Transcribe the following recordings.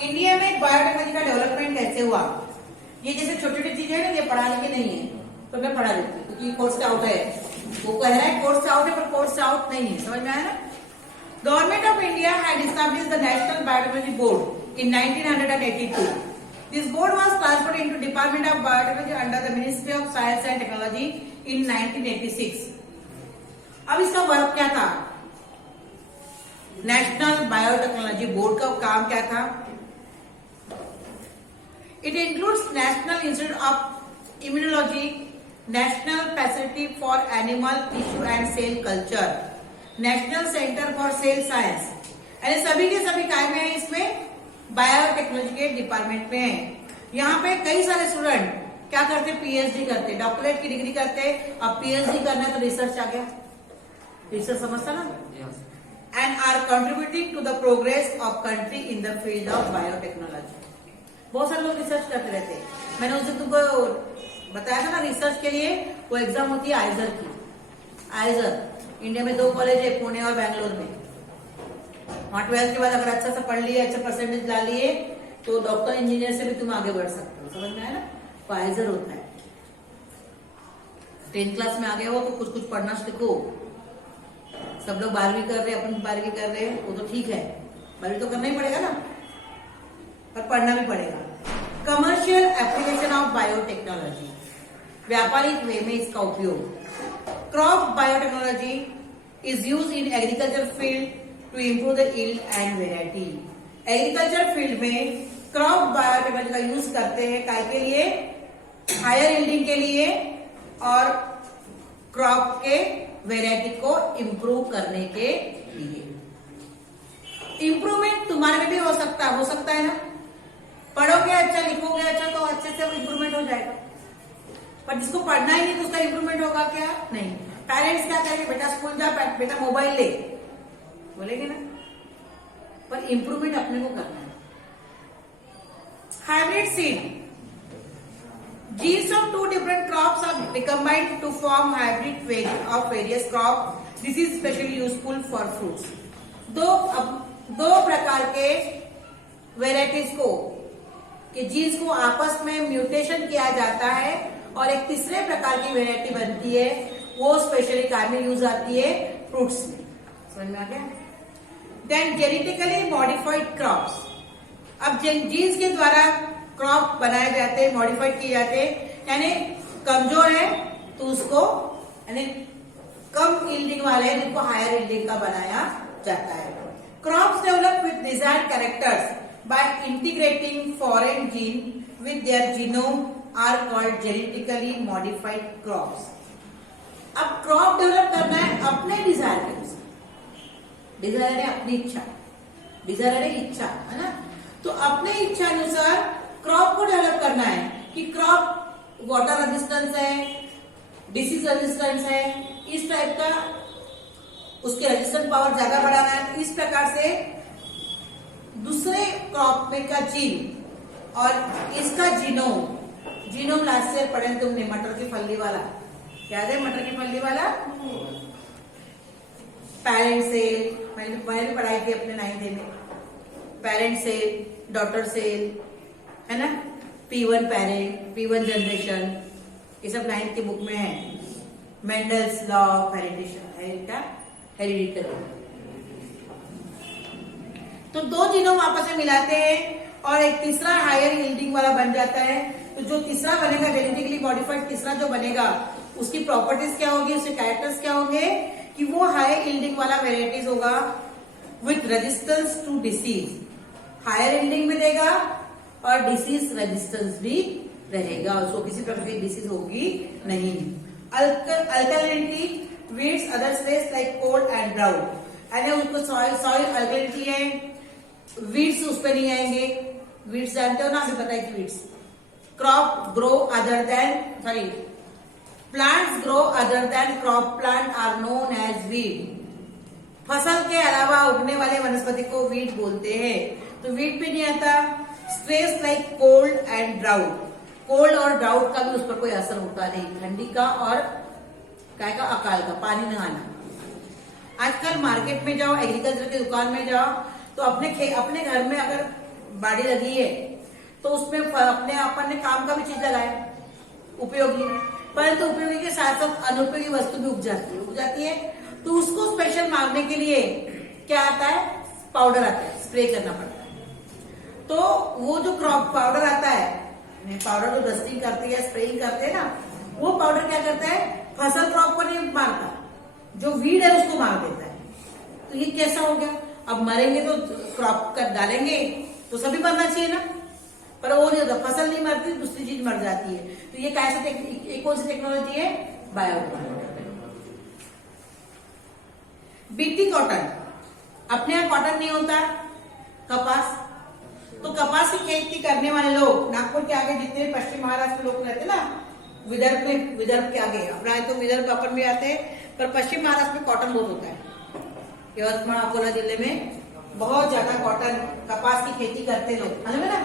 India में biotechnology का development कैसे हुआ? ये जैसे छोटी छोटी चीजें है ना, ये पढ़ाने की नहीं है, तो मैं पढ़ा देती हूँ क्योंकि कोर्स से आउट है। वो कह रहा है कोर्स से आउट है, पर कोर्स से आउट नहीं है। समझ में आया ना? Government of India had established the national biotechnology board in 1982. This board was transferred into Department of Biotechnology under the Ministry of Science and Technology in 1986. अब इसका वर्क क्या था? नेशनल बायोटेक्नोलॉजी बोर्ड का काम क्या था? It includes national institute of immunology, national facility for animal tissue and cell culture, national centre for cell science. यानी सभी के सभी काय में है, इसमें बायोटेक्नोलॉजी के डिपार्टमेंट में है। यहाँ पे कई सारे स्टूडेंट क्या करते? पीएचडी करते, डॉक्टरेट की डिग्री करते। अब पीएचडी करना है तो रिसर्च आ गया, रिसर्च समझता ना, and are contributing to the progress of country in the field of biotechnology. बहुत सारे लोग रिसर्च करते रहते हैं। मैंने उस दिन तुमको बताया था ना, रिसर्च के लिए वो एग्जाम होती है आइजर की। आइजर इंडिया में 2 कॉलेज है, पुणे और बैंगलोर में। वहां 12th के बाद अगर अच्छा सा पढ़ लिए, अच्छा परसेंटेज ला लिए, तो डॉक्टर इंजीनियर से भी तुम आगे बढ़ सकते हो। समझ में आया ना? फाइजर होता है। 10th क्लास में आ गए हो तो कुछ कुछ पढ़ना सीखो। सब लोग 12वीं कर रहे हैं, अपन 12वीं कर रहे हैं, वो तो ठीक है, 12वीं तो करना ही पड़ेगा ना, पर पढ़ना भी पड़ेगा। कमर्शियल एप्लीकेशन ऑफ बायोटेक्नोलॉजी, व्यापारिक वे में इसका उपयोग। Crop biotechnology is use in agriculture field to improve the yield and variety. Agriculture field में क्रॉप बायोटेक्नोलॉजी का यूज करते हैं, काय के लिए? हायर यील्डिंग के लिए और क्रॉप के वेराइटी को इम्प्रूव करने के लिए। इम्प्रूवमेंट तुम्हारे में भी हो सकता है ना? पढ़ोगे अच्छा, लिखोगे अच्छा, तो अच्छे से इम्प्रूवमेंट हो जाएगा। पर जिसको पढ़ना ही नहीं तो उसका इम्प्रूवमेंट होगा क्या? नहीं। पेरेंट्स क्या करेंगे? बेटा स्कूल जा, बेटा मोबाइल ले, बोलेंगे ना, पर इम्प्रूवमेंट अपने को करना है। Hybrid seed, genes of 2 different crops are recombined to form hybrid of various crop. This is specially useful for fruits. दो प्रकार के वेराइटीज को के जीन्स को आपस में म्यूटेशन किया जाता है और एक तीसरे प्रकार की वेराइटी बनती है, वो स्पेशली कार में यूज आती है फ्रूट्स में। समझ में आ गया? देन जेनेटिकली मॉडिफाइड क्रॉप्स, अब जीन्स के द्वारा क्रॉप बनाए जाते हैं, मॉडिफाइड किए जाते हैं, यानी कमजोर है तो उसको, यानी कम यील्डिंग वाले हैं जिनको हायर यील्डिंग का बनाया जाता है। Crops develop with desired characters by integrating foreign gene with their genome are called genetically modified crops. अब क्रॉप डेवलप करना है अपने डिजायर के अनुसार, डिजायर है अपनी इच्छा, डिजायर है इच्छा, है ना? तो अपने इच्छा अनुसार क्रॉप को डेवलप करना है कि क्रॉप वाटर रेजिस्टेंस है, डिसीज रेजिस्टेंस है, इस टाइप का उसके रेजिस्टेंट पावर ज्यादा बढ़ाना है। इस प्रकार से दूसरे क्रॉप में का जीन और इसका जीनोम लास्ट ईयर पढ़े तुमने, मटर की फल्ली वाला, याद है? मटर की फल्ली वाला पेरेंट सेल, मैंने भी पढ़ाई थी अपने 9th में। पेरेंट सेल, डॉटर सेल, है ना? P1 पेरेंट, P1 जनरेशन, ये सब 9th की बुक में है। Mendel's law of hereditary. तो 2 जीनोम आपस में मिलाते हैं और एक तीसरा हायर यील्डिंग वाला बन जाता है। तो जो तीसरा बनेगा, जेनेटिकली मॉडिफाइड तीसरा जो बनेगा, उसकी प्रॉपर्टीज क्या होगी, उसके कैरेक्टर्स क्या होंगे कि वो हायर यील्डिंग वाला वेराइटीज होगा with resistance to disease. Higher yielding में देगा और डिसीज रेजिस्टेंस भी रहेगा, उसको किसी प्रकार की डिसीज होगी नहीं। Alkalinity weeds other stress like cold and drought, यानी उसको सॉइल अल्कलिनिटी है, वीड्स उस पर नहीं आएंगे। वीड्स जानते हो ना, हमें पता है कि weeds crop grow other than plants grow other than crop plant are known as weed. फसल के अलावा उगने वाले वनस्पति को वीड बोलते हैं। तो वीड पे नहीं आता। Stress like cold and drought, cold और ड्राउट का भी उस पर कोई असर होता नहीं, ठंडी का और काय का, अकाल का, पानी न आना। आजकल मार्केट में जाओ, एग्रीकल्चर की दुकान में जाओ, तो अपने घर में अगर बाड़ी लगी है तो उसमें अपने अपन ने काम का भी चीज लगाया उपयोगी, परंतु उपयोगी के साथ साथ अनुपयोगी वस्तु भी उग जाती है तो उसको स्पेशल मारने के लिए क्या आता है, पाउडर आता है, स्प्रे करना पड़ता है। तो वो जो क्रॉप पाउडर आता है, पाउडर जो डस्टिंग करते हैं या स्प्रेइंग करते हैं ना, वो पाउडर क्या करता है, फसल क्रॉप को नहीं मारता, जो वीड है उसको मार देता है। तो ये कैसा हो गया, अब मरेंगे तो क्रॉप कर डालेंगे तो सभी मरना चाहिए ना, पर वो नहीं होता, फसल नहीं मरती, दूसरी चीज मर जाती है। तो ये कैसे एक कौन सी टेक्नोलॉजी है, बायोटेक्नोलॉजी। बीटी कॉटन, अपने यहाँ कॉटन नहीं होता, कपास, तो कपास की खेती करने वाले लोग नागपुर के आगे जितने भी पश्चिम महाराष्ट्र में लोग रहते ना, विदर्भ के आगे, अपना तो विदर्भ अपन में आते हैं, पर पश्चिम महाराष्ट्र में कॉटन बहुत होता है। यवतमाळ अकोला जिले में बहुत ज्यादा कॉटन कपास की खेती करते लोग, मालूम है ना,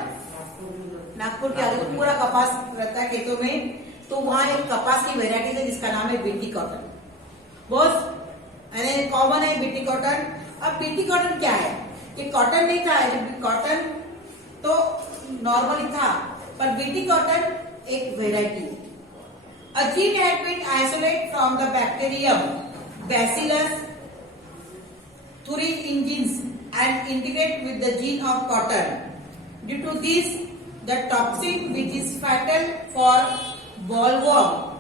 नागपुर के आगे पूरा कपास रहता है खेतों में। तो वहां एक कपास की वेराइटी है जिसका नाम है बीटी कॉटन, बहुत कॉमन है बीटी कॉटन। अब बीटी कॉटन क्या है, ये कॉटन नहीं था, कॉटन तो नॉर्मली था, पर बीटी कॉटन एक वेराइटी है। A gene had been isolated from the bacterium Bacillus thuringiensis and integrated with the gene of cotton. Due to this, the toxin which is fatal for bollworm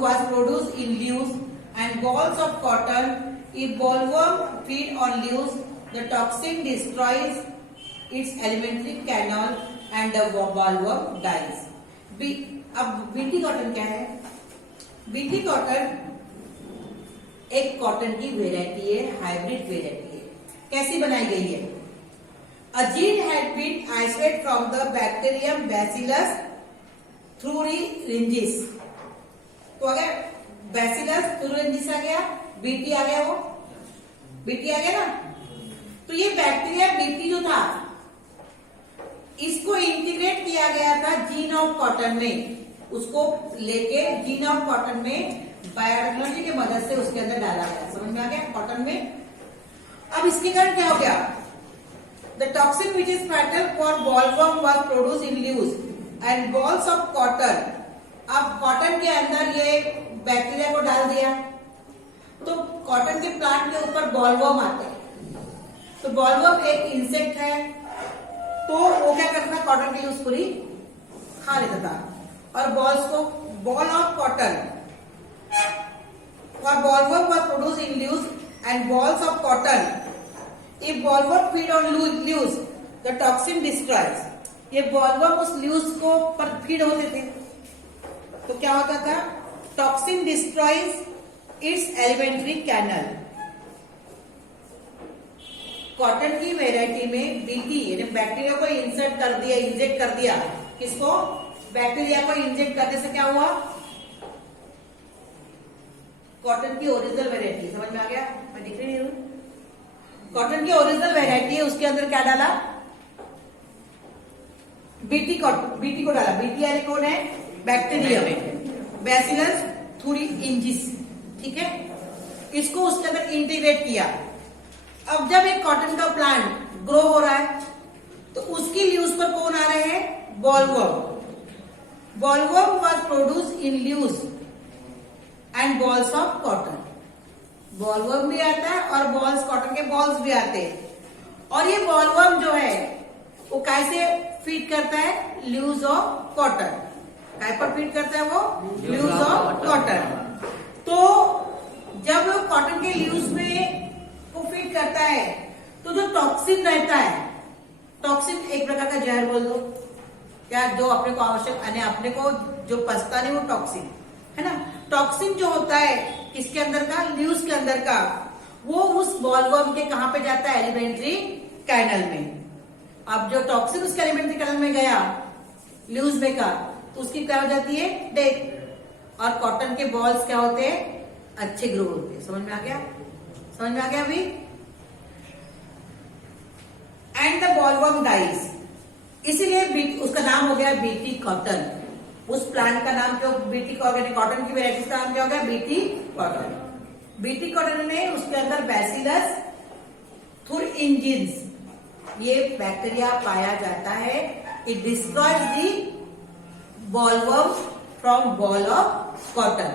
was produced in leaves and balls of cotton. If bollworm feed on leaves, the toxin destroys its alimentary canal and the bollworm dies. अब BT cotton क्या है, BT cotton एक cotton की variety है, hybrid variety है। कैसी बनाई गई है, a gene had been isolated from the bacterium bacillus thuringiensis। तो अगर बैसिलस thuringiensis आ गया, बीटी आ गया, वो बीटी आ गया ना, तो ये बैक्टीरिया बीटी जो था इसको इंटीग्रेट किया गया था जीन ऑफ कॉटन में, उसको लेके जीन ऑफ कॉटन में बायोटेक्नोलॉजी की मदद से उसके अंदर डाला गया, समझ में आ गया, कॉटन में। अब इसके कारण क्या हो गया, the toxin which is fatal for bollworm was produce in leaves and bolls of cotton. अब कॉटन के अंदर ये बैक्टीरिया को डाल दिया तो कॉटन के प्लांट के ऊपर बॉलवर्म आते हैं, तो बॉलवर्म एक इंसेक्ट है, तो वो क्या करता था, कॉटन की लीव्स पूरी खा लेता था और बॉल्स को, बॉल ऑफ कॉटन और bollworm was produce in leaves and bolls of cotton. If bollworm feed on leaves the toxin destroys. ये बॉलवर्म उस लीव्स को पर फीड होते थे तो क्या होता था, toxin destroys its alimentary canal. Cotton की वेराइटी में बीटी यानी बैक्टीरिया को इंजेक्ट कर दिया, किसको, बैक्टीरिया को इंजेक्ट करने से क्या हुआ, कॉटन की ओरिजिनल वेराइटी, समझ में आ गया, मैं दिख रही हूँ, कॉटन की ओरिजिनल वेराइटी है, उसके अंदर क्या डाला, बीटी को डाला। बीटी यानी कौन है, बैक्टीरिया, बैसिलस thuringiensis, ठीक है, इसको उसके अंदर इंटीग्रेट किया। अब जब एक कॉटन का प्लांट ग्रो हो रहा है तो उसकी लीव्स पर कौन आ रहे हैं, bollworm. Bollworm was produce in leaves and bolls of cotton. Bollworm भी आता है और बॉल्स, कॉटन के बॉल्स भी आते हैं। और ये बॉलवर्म जो है वो कैसे फीड करता है, लीव्स ऑफ कॉटन। काय पर फीड करता है वो, लीव्स ऑफ कॉटन। तो जब कॉटन के लीव्स में को फीड करता है तो जो टॉक्सिन रहता है, टॉक्सिन एक प्रकार का जहर बोल दो, क्या, जो अपने को आवश्यक, अपने को जो पचता नहीं वो टॉक्सिन है ना। टॉक्सिन जो होता है किसके अंदर का, लीव्स के अंदर का, वो उस बॉलवर्म के कहां पे जाता है, एलिमेंट्री कैनल में। अब जो टॉक्सिन उसके एलिमेंट्री कैनल में गया लीव्स में का, तो उसकी क्या हो जाती है, डेथ। और कॉटन के बॉल्स क्या होते हैं, अच्छे ग्रो होते हैं। समझ में आ गया, समझ में आ गया अभी। एंड द बॉलवर्म डाइज, इसीलिए उसका नाम हो गया बीटी कॉटन। उस प्लांट का नाम क्यों बीटी कॉटन, कॉटन की वेराइटी का नाम क्या हो गया, बीटी कॉटन। बीटी कॉटन ने उसके अंदर बैसिलस thuringiensis ये बैक्टीरिया पाया जाता है। It destroys the bollworm from ball of cotton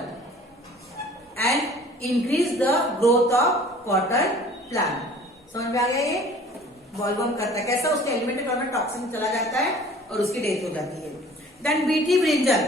and increase the growth of cotton plant. समझ में आ गया? ये बॉलवर्म करता है कैसा, उसके एलिमेंट्री टॉक्सिन चला जाता है और उसकी डेथ हो जाती है। Then BT brinjal,